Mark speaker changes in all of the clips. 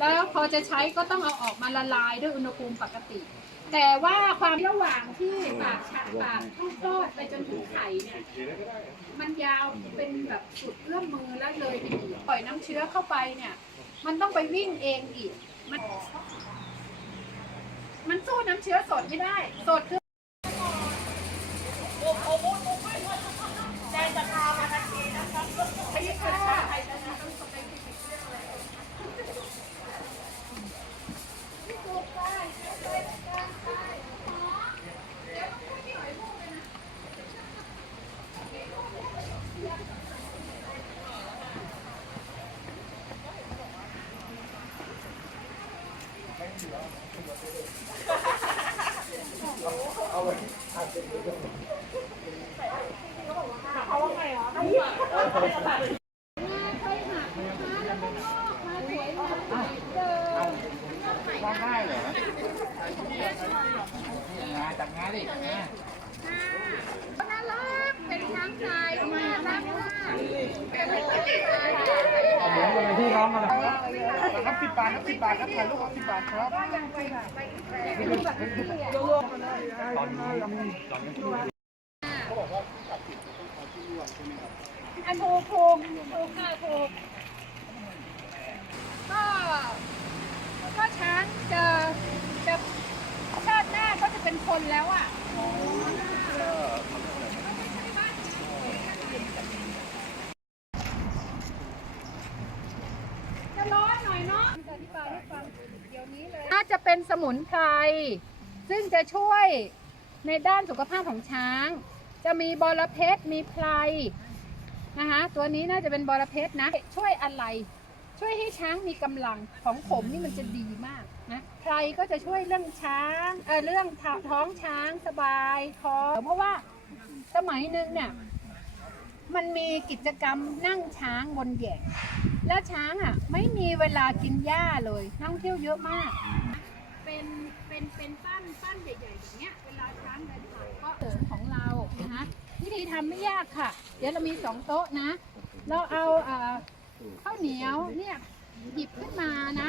Speaker 1: แล้วพอจะใช้ก็ต้องเอาออกมาละลายด้วยอุณหภูมิปกติ แต่ว่าความระหว่างที่ปากฉะปากต้องคลอดไปจนถึงไข่เนี่ย มันยาวเป็นแบบสุดเอื้อมมือแล้วเลยไปอีกปล่อยน้ำเชื้อเข้าไปเนี่ย มันต้องไปวิ่งเองอีก มัน มันสู้น้ำเชื้อสดไม่ได้ สดคือ งอกมาสวยงามเหมือนเดิม
Speaker 2: ร้องได้เหรอจับงานดิ บาทครับสิบบาทครับถ่ายรูปครับสิบบาทครับตอนนี้ตอนนี้
Speaker 1: อันถูกถูกถูกค่ะถูกก็ ก็ช้างจะจะชาติหน้าก็จะเป็นคนแล้วอะ จะร้อนหน่อยเนาะอธิบายให้ฟังเดี๋ยวนี้ เป็นสมุนไพรซึ่งจะช่วยในด้านสุขภาพของช้าง จะมีบอระเพ็ดมีไพรนะคะตัวนี้น่าจะเป็นบอระเพ็ดนะ ช่วยอะไร ช่วยให้ช้างมีกำลังของผมนี่มันจะดีมากนะไพรก็จะช่วยเรื่องช้างเออเรื่องท้องช้างสบายท้องเพราะว่าสมัยหนึ่งเนี่ยมันมีกิจกรรมนั่งช้างบนแหย่งแล้วช้างอะไม่มีเวลากินหญ้าเลยนักท่องเที่ยวเยอะมาก เป็นเป็นเป็นปั้นปั้นใหญ่ๆแบบเนี้ยเวลาช้างเดินผ่านก็เสริมของเรานะคะวิธีทำไม่ยากค่ะ เดี๋ยวเรามีสองโต๊ะนะ เราเอาเอ่อข้าวเหนียวเนี่ยหยิบขึ้นมานะ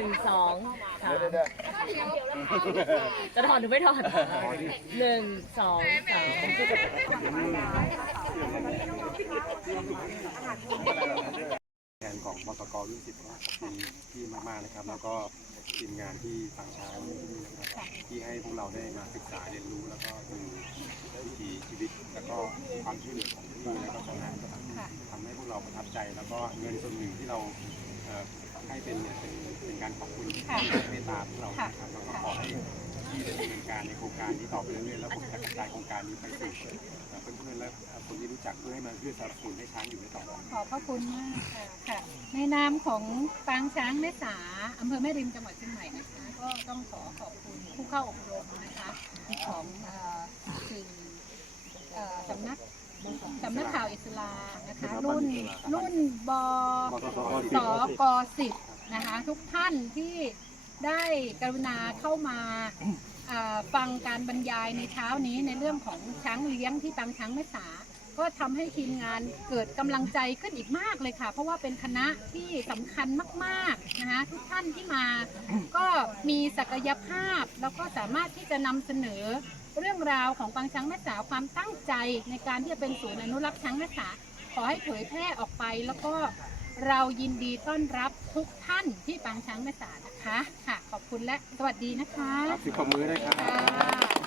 Speaker 3: งสองสามจะถอนหรือไม่ถอนหนึ่งสองสาม
Speaker 4: แทนของบกกรุ่นสิบขอบคุณที่มากๆนะครับ แล้วก็ทีมงานที่ต่างชาติที่นี่นะครับที่ให้พวกเราได้มาศึกษาเรียนรู้แล้วก็ดูวิถีชีวิตแล้วก็ความช่วยเหลือของที่นี่แล้วก็ชาวนาก็ทำให้ ใจ แล้วก็เงินส่วนหนึ่งที่เราเอ่อให้เป็นเนี่ยเป็นเป็นการขอบคุณที่เมตตาพวกเรานะครับแล้วก็ขอให้ที่ได้ดำเนินการในโครงการนี้ต่อไปเรื่อยๆแล้วผมจะกระจายโครงการนี้ไปสู่เอ่อเพื่อนๆและคนที่รู้จักเพื่อให้มันเพื่อสนับสนุนให้ช้างอยู่ได้ต่อไป
Speaker 1: ขอบพระคุณมากค่ะค่ะ ในนามของปางช้างแม่สาอำเภอแม่ริมจังหวัดเชียงใหม่นะคะ ก็ต้องขอขอบคุณผู้เข้าอบรมนะคะ ของเอ่อสื่อเอ่อสำนัก สำนักข่าวอิสลามนะคะ รุ่นรุ่นบสกสิบนะคะ ทุกท่านที่ได้กรุณาเข้ามาเอ่อฟังการบรรยายในเช้านี้ในเรื่องของช้างเลี้ยงที่ปางช้างแม่สา ก็ทำให้ทีมงานเกิดกำลังใจขึ้นอีกมากเลยค่ะ เพราะว่าเป็นคณะที่สำคัญมากๆนะคะทุกท่านที่มา ก็มีศักยภาพแล้วก็สามารถที่จะนำเสนอ เรื่องราวของปางช้างแม่สาความตั้งใจในการที่จะเป็นศูนย์อนุรักษ์ช้างแม่สาขอให้เผยแพร่ออกไป แล้วก็เรายินดีต้อนรับทุกท่านที่ปางช้างแม่สานะคะค่ะขอบคุณและสวัสดีนะคะ
Speaker 4: ครับสิบขมือได้ครับ
Speaker 1: ค่ะขอบคุณค่ะ